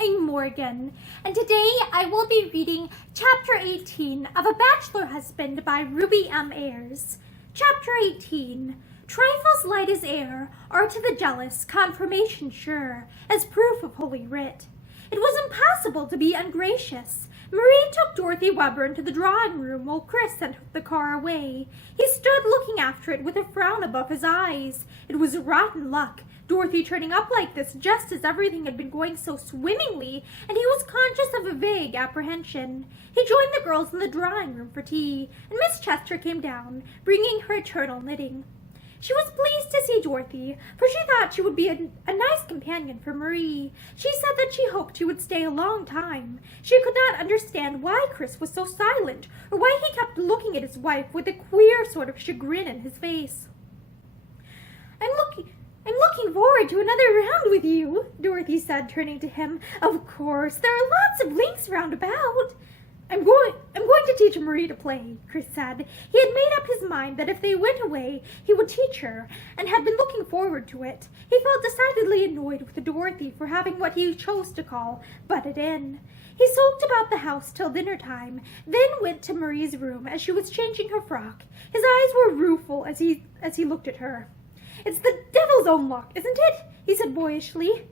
I'm Morgan, and today I will be reading Chapter 18 of A Bachelor Husband by Ruby M. Ayres. Chapter 18. Trifles light as air are to the jealous confirmation sure, as proof of Holy Writ. It was impossible to be ungracious. Marie took Dorothy Webber into the drawing room while Chris sent the car away. He stood looking after it with a frown above his eyes. It was rotten luck, Dorothy turning up like this just as everything had been going so swimmingly, and he was conscious of a vague apprehension. He joined the girls in the drawing room for tea, and Miss Chester came down, bringing her eternal knitting. She was pleased to see Dorothy, for she thought she would be a nice companion for Marie. She said that she hoped she would stay a long time. She could not understand why Chris was so silent, or why he kept looking at his wife with a queer sort of chagrin in his face. I'm looking forward to another round with you, Dorothy said, turning to him. Of course, there are lots of links round about. I'm going to teach Marie to play, Chris said. He had made up his mind that if they went away, he would teach her, and had been looking forward to it. He felt decidedly annoyed with Dorothy for having what he chose to call butted in. He sulked about the house till dinner time, then went to Marie's room as she was changing her frock. His eyes were rueful as he looked at her. It's the devil's own luck, isn't it? He said boyishly.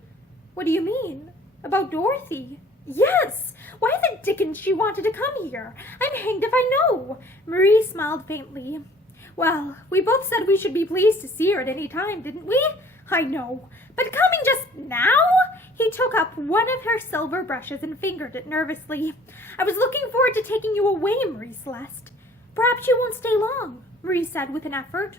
What do you mean? About Dorothy? Yes! Why the dickens she wanted to come here? I'm hanged if I know. Marie smiled faintly. Well, we both said we should be pleased to see her at any time, didn't we? I know. But coming just now? He took up one of her silver brushes and fingered it nervously. I was looking forward to taking you away, Marie Celeste. Perhaps you won't stay long, Marie said with an effort.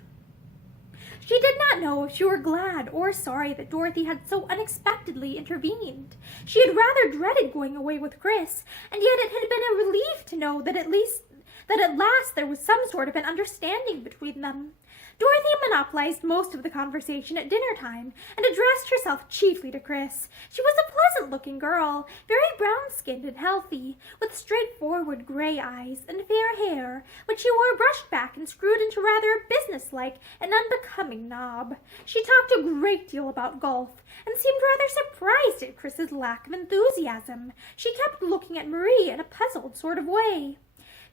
She did not know if she were glad or sorry that Dorothy had so unexpectedly intervened. She had rather dreaded going away with Chris, and yet it had been a relief to know that at last there was some sort of an understanding between them. Dorothy monopolized most of the conversation at dinner time, and addressed herself chiefly to Chris. She was a pleasant-looking girl, very brown-skinned and healthy, with straightforward gray eyes and fair hair, which she wore brushed back and screwed into rather a businesslike and unbecoming knob. She talked a great deal about golf, and seemed rather surprised at Chris's lack of enthusiasm. She kept looking at Marie in a puzzled sort of way.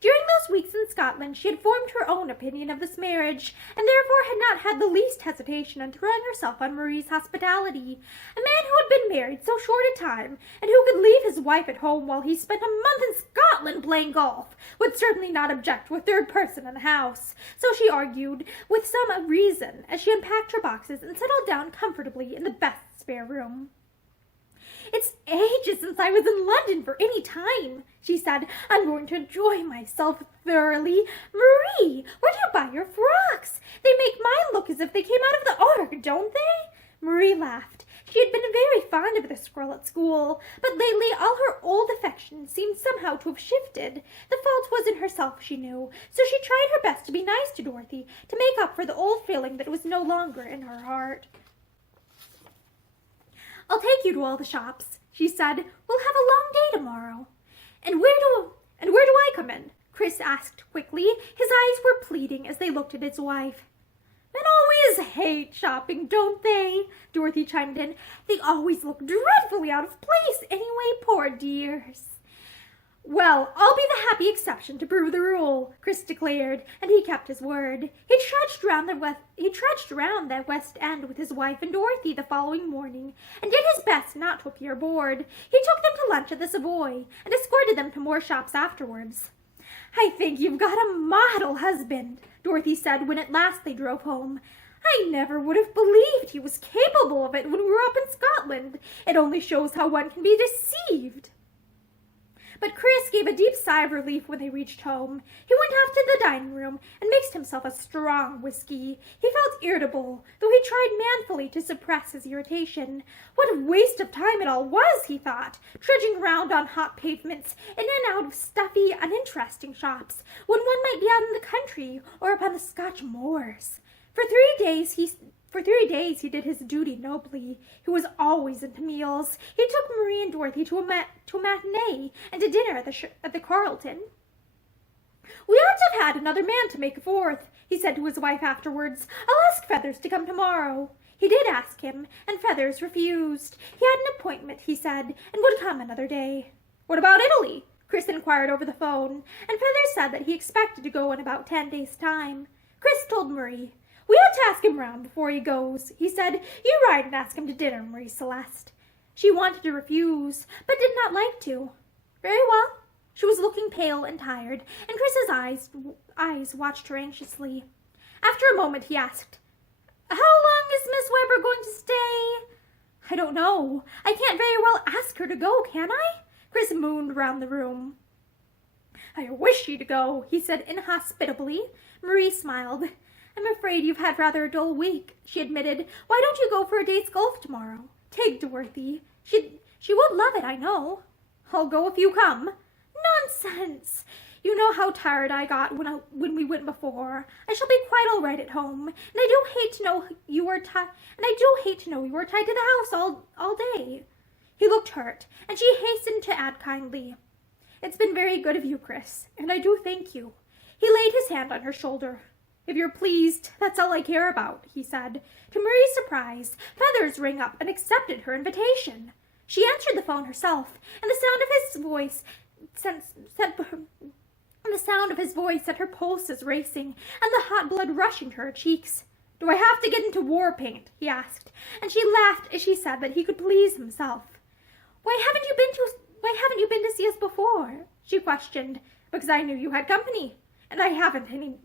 During those weeks in Scotland, she had formed her own opinion of this marriage, and therefore had not had the least hesitation in throwing herself on Marie's hospitality. A man who had been married so short a time, and who could leave his wife at home while he spent a month in Scotland playing golf, would certainly not object to a third person in the house. So she argued, with some reason, as she unpacked her boxes and settled down comfortably in the best spare room. It's ages since I was in London for any time, she said. I'm going to enjoy myself thoroughly. Marie, where do you buy your frocks? They make mine look as if they came out of the Ark, don't they? Marie laughed. She had been very fond of this girl at school, but lately all her old affection seemed somehow to have shifted. The fault was in herself, she knew, so she tried her best to be nice to Dorothy, to make up for the old feeling that was no longer in her heart. I'll take you to all the shops, she said. We'll have a long day tomorrow. And where do I come in? Chris asked quickly. His eyes were pleading as they looked at his wife. Men always hate shopping, don't they? Dorothy chimed in. They always look dreadfully out of place anyway, poor dears. Well, I'll be the happy exception to prove the rule, Chris declared, and he kept his word. He trudged around the West End with his wife and Dorothy the following morning, and did his best not to appear bored. He took them to lunch at the Savoy, and escorted them to more shops afterwards. I think you've got a model husband, Dorothy said when at last they drove home. I never would have believed he was capable of it when we were up in Scotland. It only shows how one can be deceived. But Chris gave a deep sigh of relief when they reached home. He went off to the dining room and mixed himself a strong whiskey. He felt irritable, though he tried manfully to suppress his irritation. What a waste of time it all was, he thought, trudging around on hot pavements, in and out of stuffy, uninteresting shops, when one might be out in the country or upon the Scotch moors. For 3 days he did his duty nobly. He was always into meals. He took Marie and Dorothy to a matinee and to dinner at the Carlton. We ought to have had another man to make a fourth, he said to his wife afterwards. I'll ask Feathers to come tomorrow. He did ask him, and Feathers refused. He had an appointment, he said, and would come another day. "What about Italy?" Chris inquired over the phone, and Feathers said that he expected to go in about 10 days' time. Chris told Marie, "We ought to ask him round before he goes," he said. "You ride and ask him to dinner, Marie Celeste." She wanted to refuse, but did not like to. "Very well." She was looking pale and tired, and Chris's eyes watched her anxiously. After a moment, he asked, "How long is Miss Weber going to stay?" "I don't know. I can't very well ask her to go, can I?" Chris mooned round the room. "I wish she'd go," he said inhospitably. Marie smiled. "I'm afraid you've had rather a dull week," she admitted. "Why don't you go for a day's golf tomorrow? Take Dorothy. She would love it, I know." "I'll go if you come." "Nonsense! You know how tired I got when we went before. I shall be quite all right at home, and I do hate to know you were tied to the house all day." He looked hurt, and she hastened to add kindly, "It's been very good of you, Chris, and I do thank you." He laid his hand on her shoulder. "If you're pleased, that's all I care about," he said. To Marie's surprise, Feathers rang up and accepted her invitation. She answered the phone herself, and the sound of his voice set her pulses racing and the hot blood rushing to her cheeks. "Do I have to get into war paint?" he asked, and she laughed as she said that he could please himself. Why haven't you been to see us before?" she questioned. "Because I knew you had company, and I haven't any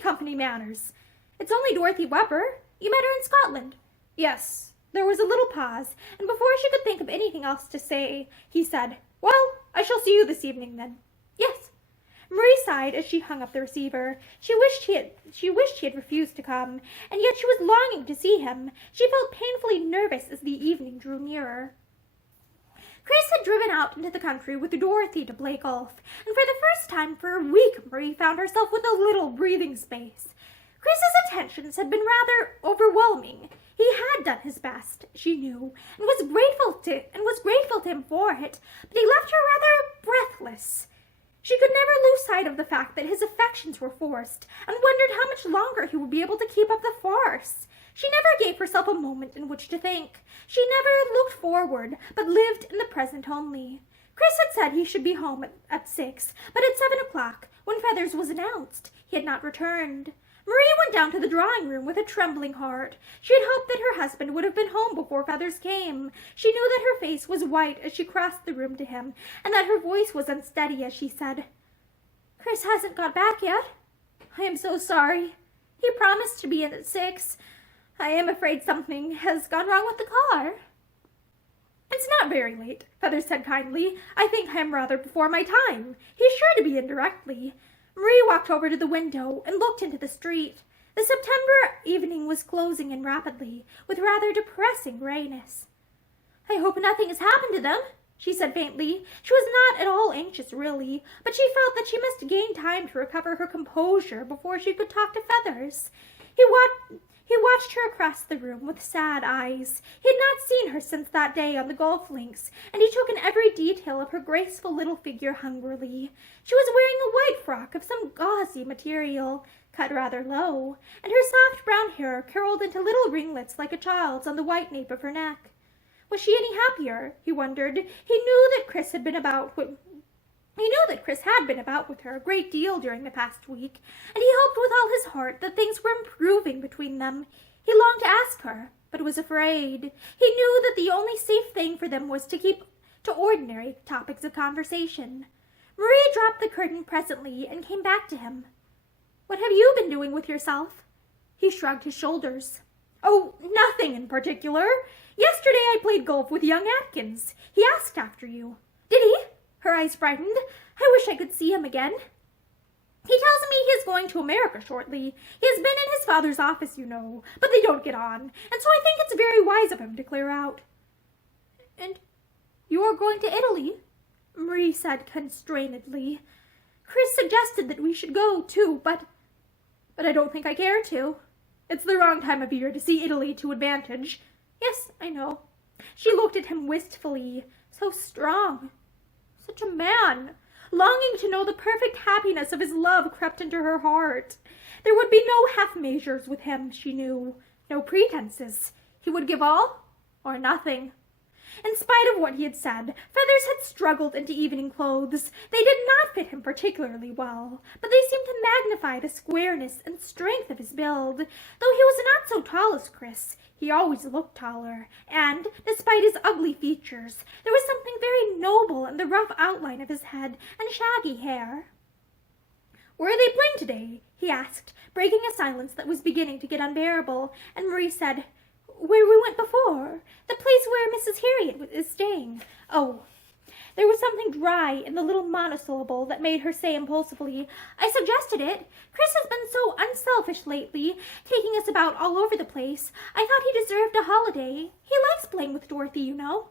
company manners. It's only Dorothy Weber. You met her in Scotland." "Yes." There was a little pause, and before she could think of anything else to say, he said, "Well, I shall see you this evening, then." "Yes." Marie sighed as she hung up the receiver. She wished he had refused to come, and yet she was longing to see him. She felt painfully nervous as the evening drew nearer. Chris had driven out into the country with Dorothy to play golf, and for the first time for a week Marie found herself with a little breathing space. Chris's attentions had been rather overwhelming. He had done his best, she knew, and was grateful to him for it, but he left her rather breathless. She could never lose sight of the fact that his affections were forced, and wondered how much longer he would be able to keep up the farce. She never gave herself a moment in which to think. She never looked forward, but lived in the present only. Chris had said he should be home at 6, but at 7 o'clock, when Feathers was announced, he had not returned. Marie went down to the drawing-room with a trembling heart. She had hoped that her husband would have been home before Feathers came. She knew that her face was white as she crossed the room to him, and that her voice was unsteady as she said, "Chris hasn't got back yet. I am so sorry. He promised to be in at 6. I am afraid something has gone wrong with the car." "It's not very late," Feathers said kindly. "I think I am rather before my time. He's sure to be in directly." Marie walked over to the window and looked into the street. The September evening was closing in rapidly, with rather depressing grayness. "I hope nothing has happened to them," she said faintly. She was not at all anxious, really, but she felt that she must gain time to recover her composure before she could talk to Feathers. He watched her across the room with sad eyes. He had not seen her since that day on the golf links, and he took in every detail of her graceful little figure hungrily. She was wearing a white frock of some gauzy material, cut rather low, and her soft brown hair curled into little ringlets like a child's on the white nape of her neck. Was she any happier? He wondered. He knew that Chris had been about with her a great deal during the past week, and he hoped with all his heart that things were improving between them. He longed to ask her, but was afraid. He knew that the only safe thing for them was to keep to ordinary topics of conversation. Marie dropped the curtain presently and came back to him. "What have you been doing with yourself?" He shrugged his shoulders. "Oh, nothing in particular. Yesterday I played golf with young Atkins. He asked after you." "Did he?" Her eyes brightened. "I wish I could see him again." "He tells me he is going to America shortly. He has been in his father's office, you know, but they don't get on, and so I think it's very wise of him to clear out." "And you are going to Italy?" Marie said constrainedly. "Chris suggested that we should go, too, but I don't think I care to. It's the wrong time of year to see Italy to advantage." "Yes, I know." She looked at him wistfully. So strong. Such a man. Longing to know the perfect happiness of his love crept into her heart. There would be no half measures with him, she knew. No pretenses. He would give all or nothing. In spite of what he had said, Feathers had struggled into evening clothes. They did not fit him particularly well, but they seemed to magnify the squareness and strength of his build. Though he was not so tall as Chris, he always looked taller, and, despite his ugly features, there was something very noble in the rough outline of his head and shaggy hair. "Where are they playing today?" he asked, breaking a silence that was beginning to get unbearable, and Marie said, "Where we went before. The place where Mrs. Harriet is staying." "Oh." There was something dry in the little monosyllable that made her say impulsively, "I suggested it. Chris has been so unselfish lately, taking us about all over the place. I thought he deserved a holiday. He likes playing with Dorothy, you know."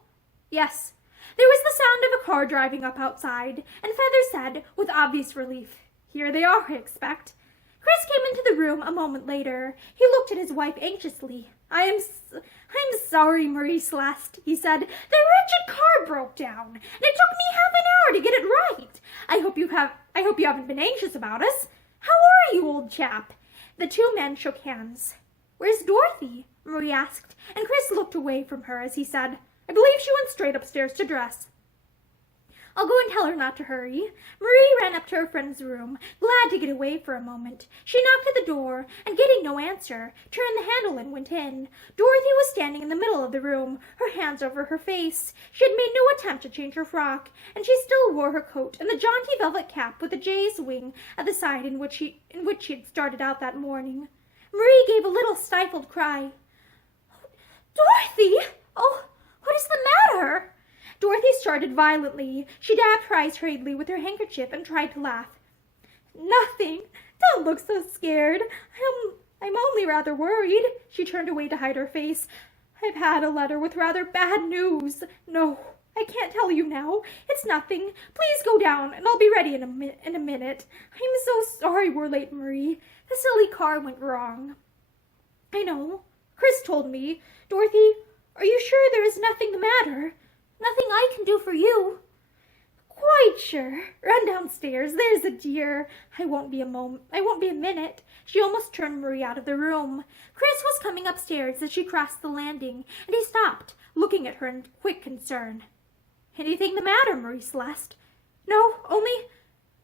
"Yes." There was the sound of a car driving up outside, and Feathers said, with obvious relief, "Here they are, I expect." Chris came into the room a moment later. He looked at his wife anxiously. I'm sorry, Marie Celeste," he said. "The wretched car broke down, and it took me half an hour to get it right. I hope you haven't been anxious about us. How are you, old chap?" The two men shook hands. "Where's Dorothy?" Marie asked, and Chris looked away from her as he said, "I believe she went straight upstairs to dress." "I'll go and tell her not to hurry." Marie ran up to her friend's room, glad to get away for a moment. She knocked at the door, and getting no answer, turned the handle and went in. Dorothy was standing in the middle of the room, her hands over her face. She had made no attempt to change her frock, and she still wore her coat and the jaunty velvet cap with the jay's wing at the side in which she had started out that morning. Marie gave a little stifled cry. "Dorothy! Oh, what is the matter?" Dorothy started violently. She dabbed her eyes hurriedly with her handkerchief and tried to laugh. "Nothing. Don't look so scared. I'm only rather worried." She turned away to hide her face. "I've had a letter with rather bad news. No, I can't tell you now. It's nothing. Please go down, and I'll be ready in a minute. I'm so sorry we're late, Marie. The silly car went wrong." "I know. Chris told me. Dorothy, are you sure there is nothing the matter? Nothing I can do for you?" "Quite sure. Run downstairs, there's a dear. I won't be a minute." She almost turned Marie out of the room. Chris was coming upstairs as she crossed the landing, and he stopped, looking at her in quick concern. "Anything the matter, Marie Celeste?" "No, only,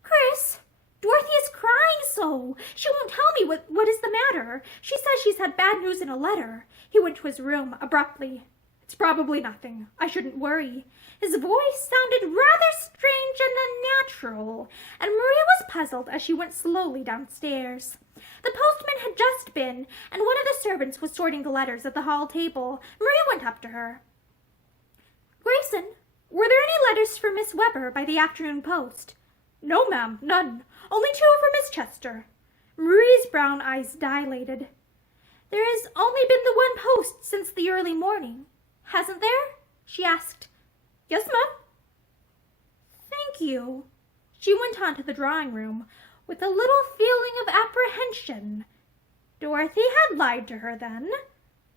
Chris, Dorothy is crying so. She won't tell me what is the matter. She says she's had bad news in a letter." He went to his room abruptly. "It's probably nothing. I shouldn't worry." His voice sounded rather strange and unnatural, and Marie was puzzled as she went slowly downstairs. The postman had just been, and one of the servants was sorting the letters at the hall table. Marie went up to her. "Grayson, were there any letters for Miss Weber by the afternoon post?" "No, ma'am, none. Only two for Miss Chester." Marie's brown eyes dilated. "There has only been the one post since the early morning, hasn't there?" she asked. "Yes, ma'am." "Thank you." She went on to the drawing room with a little feeling of apprehension. Dorothy had lied to her, then.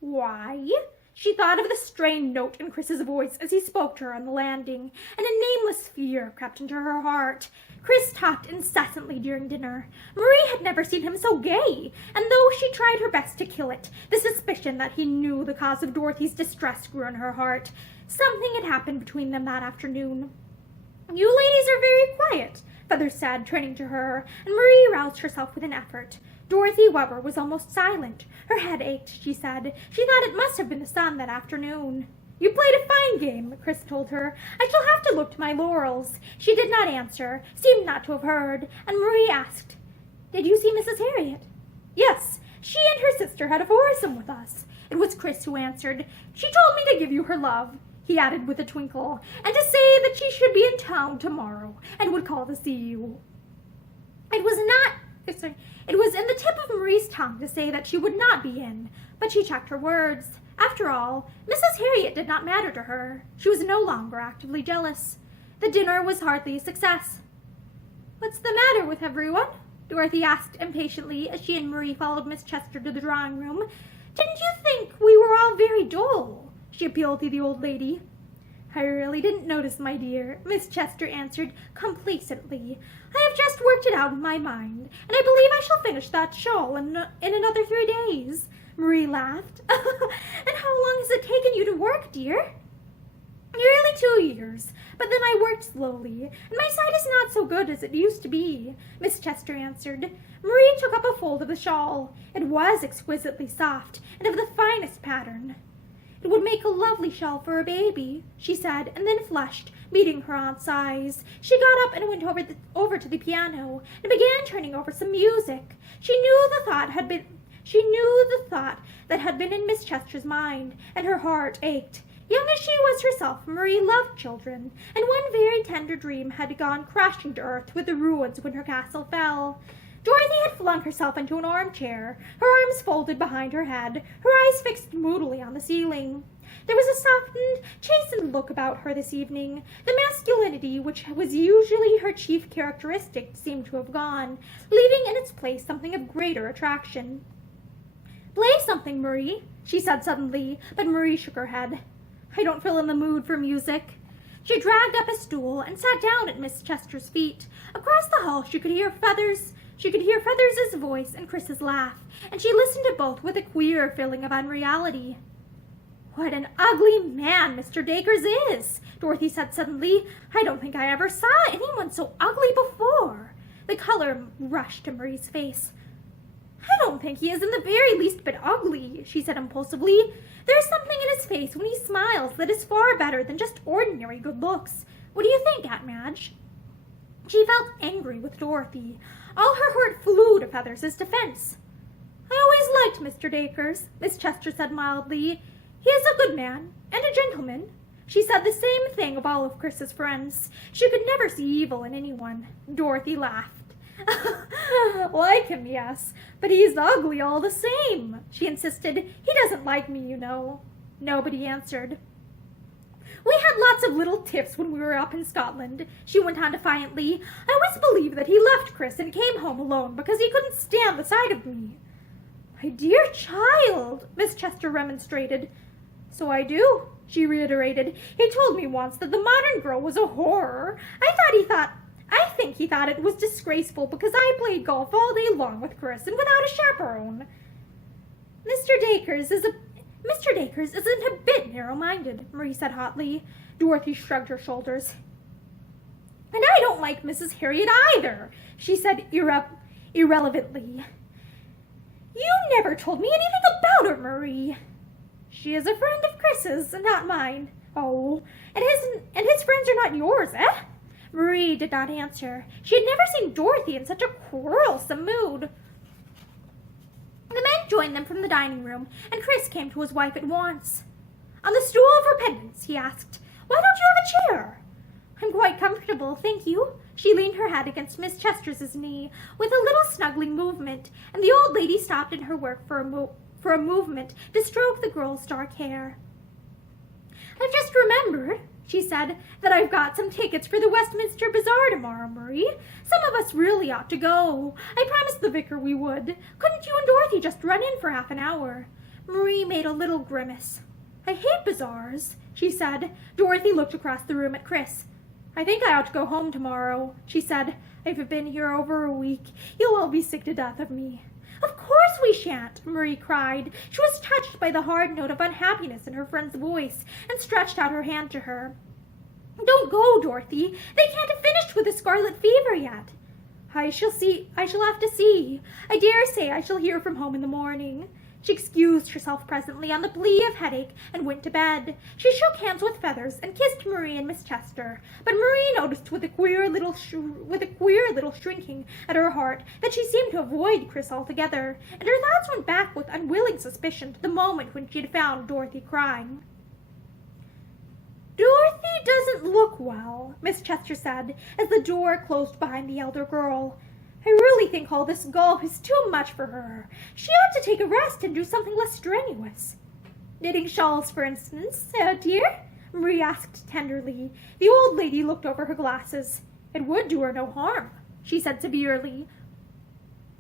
Why? She thought of the strained note in Chris's voice as he spoke to her on the landing, and a nameless fear crept into her heart. Chris talked incessantly during dinner. Marie had never seen him so gay, and though she tried her best to kill it, the suspicion that he knew the cause of Dorothy's distress grew in her heart. Something had happened between them that afternoon. "You ladies are very quiet," Feathers said, turning to her, and Marie roused herself with an effort. Dorothy Weber was almost silent. Her head ached, she said. She thought it must have been the sun that afternoon. "You played a fine game," Chris told her. "I shall have to look to my laurels." She did not answer, seemed not to have heard, and Marie asked, "Did you see Mrs. Harriet?" "Yes, she and her sister had a foursome with us." It was Chris who answered. "She told me to give you her love," he added with a twinkle, "and to say that she should be in town tomorrow, and would call to see you." It was in the tip of Marie's tongue to say that she would not be in, but she checked her words. After all, Mrs. Harriet did not matter to her. She was no longer actively jealous. The dinner was hardly a success. "What's the matter with everyone?" Dorothy asked impatiently as she and Marie followed Miss Chester to the drawing room. "Didn't you think we were all very dull?" she appealed to the old lady. "I really didn't notice, my dear," Miss Chester answered complacently. "I have just worked it out in my mind, and I believe I shall finish that shawl in another 3 days. Marie laughed. And how long has it taken you to work, dear? Nearly 2 years, but then I worked slowly, and my sight is not so good as it used to be, Miss Chester answered. Marie took up a fold of the shawl. It was exquisitely soft, and of the finest pattern. It would make a lovely shawl for a baby, she said, and then flushed, meeting her aunt's eyes. She got up and went over to the piano, and began turning over some music. She knew the thought that had been in Miss Chester's mind, and her heart ached. Young as she was herself, Marie loved children, and one very tender dream had gone crashing to earth with the ruins when her castle fell. Dorothy had flung herself into an armchair, her arms folded behind her head, her eyes fixed moodily on the ceiling. There was a softened, chastened look about her this evening. The masculinity which was usually her chief characteristic seemed to have gone, leaving in its place something of greater attraction. "Play something, Marie," she said suddenly, but Marie shook her head. "I don't feel in the mood for music." She dragged up a stool and sat down at Miss Chester's feet. Across the hall she could hear Feathers' voice and Chris's laugh, and she listened to both with a queer feeling of unreality. "What an ugly man Mr. Dacres is," Dorothy said suddenly. "I don't think I ever saw anyone so ugly before." The color rushed to Marie's face. "I don't think he is in the very least bit ugly," she said impulsively. "There's something in his face when he smiles that is far better than just ordinary good looks. What do you think, Aunt Madge?" She felt angry with Dorothy. All her heart flew to Feathers' defense. "I always liked Mr. Dacres," Miss Chester said mildly. "He is a good man and a gentleman." She said the same thing of all of Chris's friends. She could never see evil in anyone. Dorothy laughed. "Like him, yes, but he's ugly all the same," she insisted. "He doesn't like me, you know." Nobody answered. "We had lots of little tiffs when we were up in Scotland," she went on defiantly. "I always believed that he left Chris and came home alone because he couldn't stand the sight of me." "My dear child," Miss Chester remonstrated. "So I do," she reiterated. "He told me once that the modern girl was a horror. I think he thought it was disgraceful because I played golf all day long with Chris and without a chaperone." Mr. Dacres isn't a bit narrow-minded," Marie said hotly. Dorothy shrugged her shoulders. "And I don't like Mrs. Harriet either," she said irrelevantly. "You never told me anything about her, Marie." "She is a friend of Chris's, not mine." "Oh, and his friends are not yours, eh?" Marie did not answer. She had never seen Dorothy in such a quarrelsome mood. The men joined them from the dining room, and Chris came to his wife at once. "On the stool of repentance," he asked. "Why don't you have a chair?" "I'm quite comfortable, thank you." She leaned her head against Miss Chester's knee with a little snuggling movement, and the old lady stopped in her work for a movement to stroke the girl's dark hair. "I've just remembered," she said, "that I've got some tickets for the Westminster Bazaar tomorrow, Marie. Some of us really ought to go. I promised the vicar we would. Couldn't you and Dorothy just run in for half an hour?" Marie made a little grimace. "I hate bazaars," she said. Dorothy looked across the room at Chris. "I think I ought to go home tomorrow," she said. "I've been here over a week. You'll all be sick to death of me." "Of course we shan't," Marie cried. She was touched by the hard note of unhappiness in her friend's voice, and stretched out her hand to her. "Don't go, Dorothy. They can't have finished with the scarlet fever yet." I shall have to see. I dare say I shall hear from home in the morning." She excused herself presently on the plea of headache and went to bed. She shook hands with Feathers and kissed Marie and Miss Chester, but Marie noticed with a queer little shrinking at her heart that she seemed to avoid Chris altogether, and her thoughts went back with unwilling suspicion to the moment when she had found Dorothy crying. "Dorothy doesn't look well," Miss Chester said, as the door closed behind the elder girl. "I really think all this golf is too much for her. She ought to take a rest and do something less strenuous." "Knitting shawls, for instance, dear?" Marie asked tenderly. The old lady looked over her glasses. "It would do her no harm," she said severely.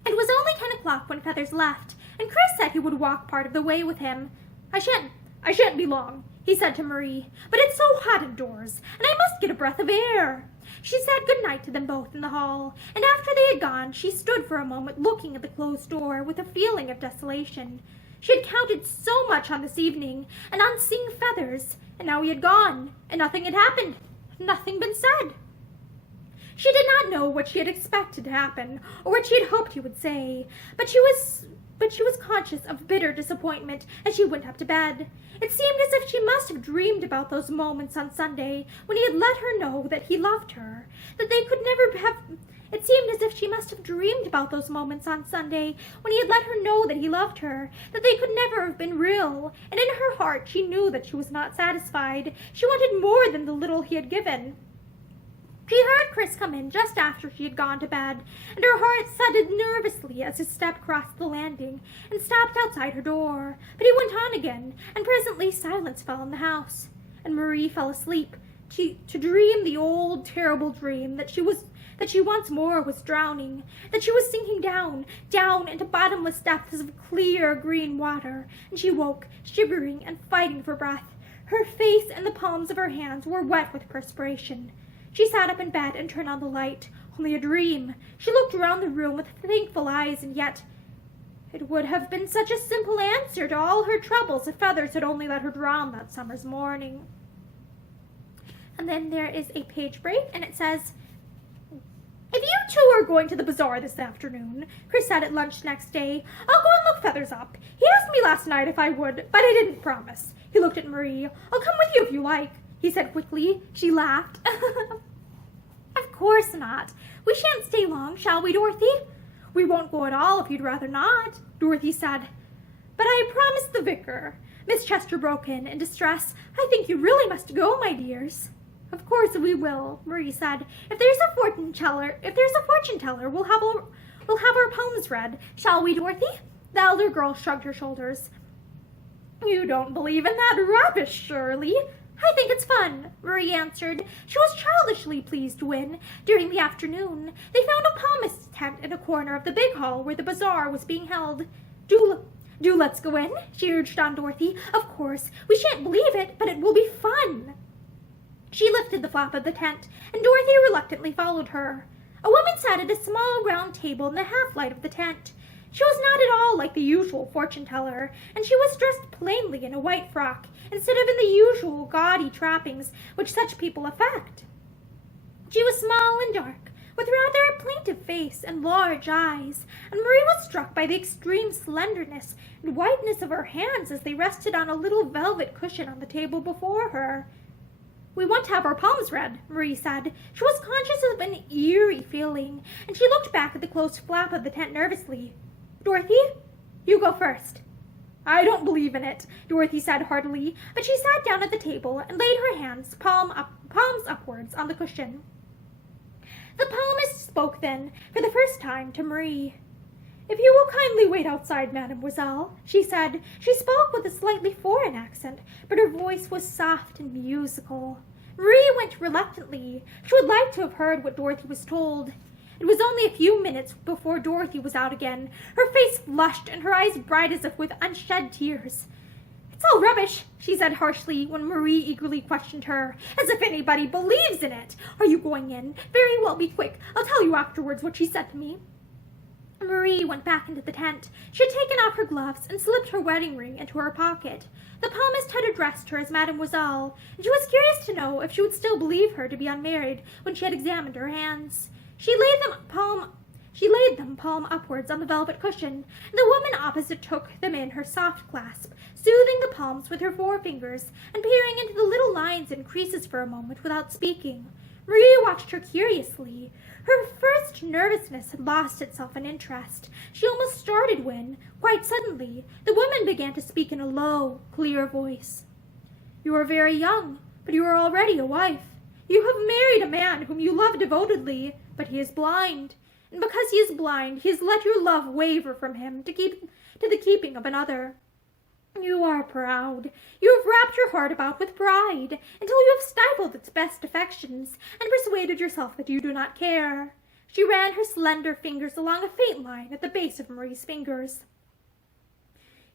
It was only 10 o'clock when Feathers left, and Chris said he would walk part of the way with him. I shan't be long," he said to Marie, "but it's so hot indoors, and I must get a breath of air." She said good night to them both in the hall, and after they had gone, she stood for a moment looking at the closed door with a feeling of desolation. She had counted so much on this evening, and on seeing feathers, and now he had gone, and nothing had happened, nothing been said. She did not know what she had expected to happen, or what she had hoped he would say, but she was conscious of bitter disappointment as she went up to bed. It seemed as if she must have dreamed about those moments on Sunday when he had let her know that he loved her, that they could never have... It seemed as if she must have dreamed about those moments on Sunday when he had let her know that he loved her, that they could never have been real, and in her heart she knew that she was not satisfied. She wanted more than the little he had given. She heard Chris come in just after she had gone to bed, and her heart thudded nervously as his step crossed the landing and stopped outside her door. But he went on again, and presently silence fell on the house, and Marie fell asleep to dream the old terrible dream that she once more was drowning, that she was sinking down into bottomless depths of clear green water, and she woke, shivering and fighting for breath. Her face and the palms of her hands were wet with perspiration. She sat up in bed and turned on the light. Only a dream. She looked around the room with thankful eyes, and yet it would have been such a simple answer to all her troubles if feathers had only let her drown that summer's morning. And then there is a page break, and it says, "If you two are going to the bazaar this afternoon," Chris said at lunch next day, "I'll go and look Feathers up. He asked me last night if I would, but I didn't promise." He looked at Marie. "I'll come with you if you like," he said quickly. She laughed. "Of course not. We shan't stay long, shall we, Dorothy?" "We won't go at all if you'd rather not," Dorothy said. "But I promised the vicar." Miss Chester broke in distress. "I think you really must go, my dears." "Of course we will," Marie said. If there's a fortune teller, we'll have our palms read. Shall we, Dorothy?" The elder girl shrugged her shoulders. "You don't believe in that rubbish, surely?" "I think it's fun," Marie answered. She was childishly pleased when, during the afternoon, they found a palmist's tent in a corner of the big hall where the bazaar was being held. Do let's go in," she urged on Dorothy. "Of course, we shan't believe it, but it will be fun." She lifted the flap of the tent, and Dorothy reluctantly followed her. A woman sat at a small round table in the half-light of the tent. She was not at all like the usual fortune-teller, and she was dressed plainly in a white frock, instead of in the usual gaudy trappings which such people affect. She was small and dark, with rather a plaintive face and large eyes, and Marie was struck by the extreme slenderness and whiteness of her hands as they rested on a little velvet cushion on the table before her. "We want to have our palms read," Marie said. She was conscious of an eerie feeling, and she looked back at the closed flap of the tent nervously. "Dorothy, you go first." "I don't believe in it," Dorothy said heartily, but she sat down at the table and laid her hands, palms upwards, on the cushion. The palmist spoke then, for the first time, to Marie. "If you will kindly wait outside, mademoiselle," she said. She spoke with a slightly foreign accent, but her voice was soft and musical. Marie went reluctantly. She would like to have heard what Dorothy was told. It was only a few minutes before Dorothy was out again, her face flushed and her eyes bright as if with unshed tears. "It's all rubbish," she said harshly when Marie eagerly questioned her. "As if anybody believes in it! Are you going in? Very well, be quick. I'll tell you afterwards what she said to me." Marie went back into the tent. She had taken off her gloves and slipped her wedding ring into her pocket. The palmist had addressed her as mademoiselle, and she was curious to know if she would still believe her to be unmarried when she had examined her hands. She laid them palm upwards on the velvet cushion, and the woman opposite took them in her soft clasp, soothing the palms with her forefingers and peering into the little lines and creases for a moment without speaking. Marie watched her curiously. Her first nervousness had lost itself in interest. She almost started when, quite suddenly, the woman began to speak in a low, clear voice. "You are very young, but you are already a wife. You have married a man whom you love devotedly, but he is blind. And because he is blind, he has let your love waver from him to the keeping of another. You are proud. You have wrapped your heart about with pride, until you have stifled its best affections, and persuaded yourself that you do not care." She ran her slender fingers along a faint line at the base of Marie's fingers.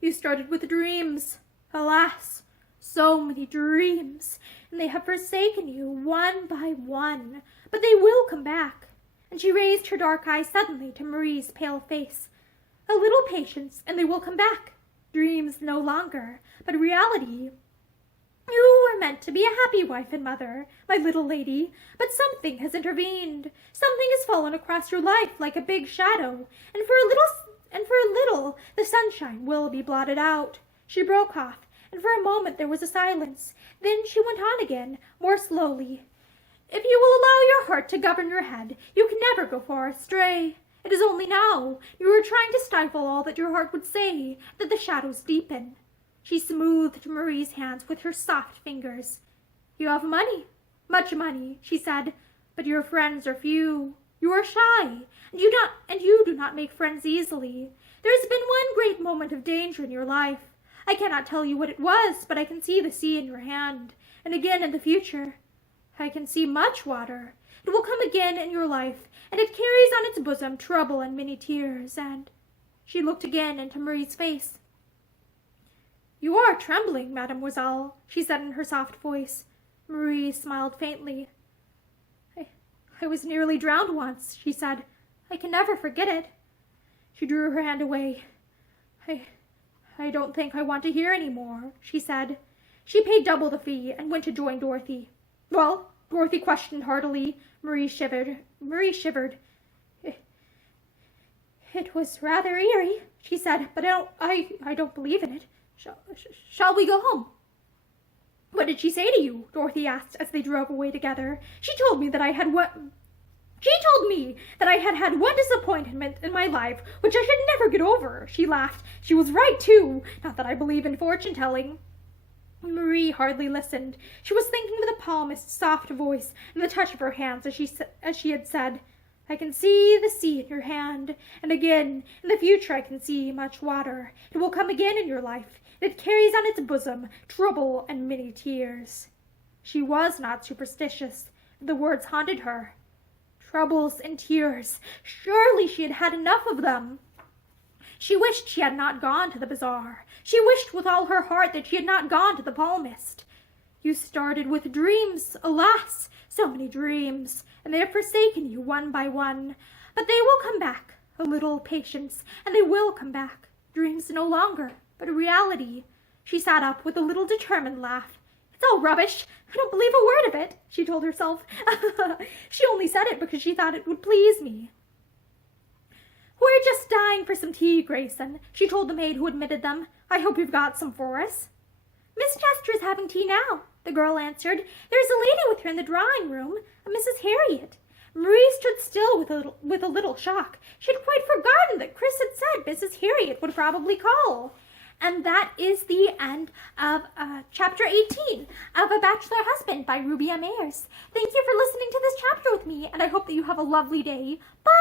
"You started with dreams. Alas, so many dreams, and they have forsaken you one by one, but they will come back." And she raised her dark eyes suddenly to Marie's pale face. "A little patience, and they will come back. dreams no longer, but reality. You were meant to be a happy wife and mother, my little lady, but something has intervened. Something has fallen across your life like a big shadow, and for a little, the sunshine will be blotted out." She broke off, and for a moment there was a silence. Then she went on again, more slowly. "If you will allow your heart to govern your head, you can never go far astray. It is only now you are trying to stifle all that your heart would say, that the shadows deepen." She smoothed Marie's hands with her soft fingers. "You have money, much money," she said, "but your friends are few. You are shy, and you do not make friends easily. There has been one great moment of danger in your life. I cannot tell you what it was, but I can see the sea in your hand, and again in the future. I can see much water. It will come again in your life, and it carries on its bosom trouble and many tears, and—" She looked again into Marie's face. "You are trembling, mademoiselle," she said in her soft voice. Marie smiled faintly. I was nearly drowned once," she said. "I can never forget it." She drew her hand away. I don't think I want to hear any more," she said. She paid double the fee and went to join Dorothy. "Well?" Dorothy questioned heartily. Marie shivered. It was rather eerie," she said, "but I don't believe in it. Shall we go home?" "What did she say to you?" Dorothy asked as they drove away together. She told me that I had had one disappointment in my life which I should never get over." She laughed. "She was right, too. Not that I believe in fortune-telling." Marie hardly listened. She was thinking of the palmist's soft voice and the touch of her hands as she had said, "I can see the sea in your hand, and again, in the future I can see much water. It will come again in your life, and it carries on its bosom trouble and many tears." She was not superstitious. The words haunted her. Troubles and tears. Surely she had had enough of them. She wished she had not gone to the bazaar. She wished with all her heart that she had not gone to the palmist. "You started with dreams, alas, so many dreams, and they have forsaken you one by one. But they will come back. A little patience, and they will come back. Dreams no longer, but a reality." She sat up with a little determined laugh. "It's all rubbish. I don't believe a word of it," she told herself. She only said it because she thought it would please me. "We're just dying for some tea, Grayson," she told the maid who admitted them. "I hope you've got some for us." "Miss Chester's having tea now," the girl answered. "There's a lady with her in the drawing-room, a Mrs. Harriet." Marie stood still with a little shock. She had quite forgotten that Chris had said Mrs. Harriet would probably call. And that is the end of Chapter 18 of A Bachelor Husband by Ruby M. Ayres. Thank you for listening to this chapter with me, and I hope that you have a lovely day. Bye!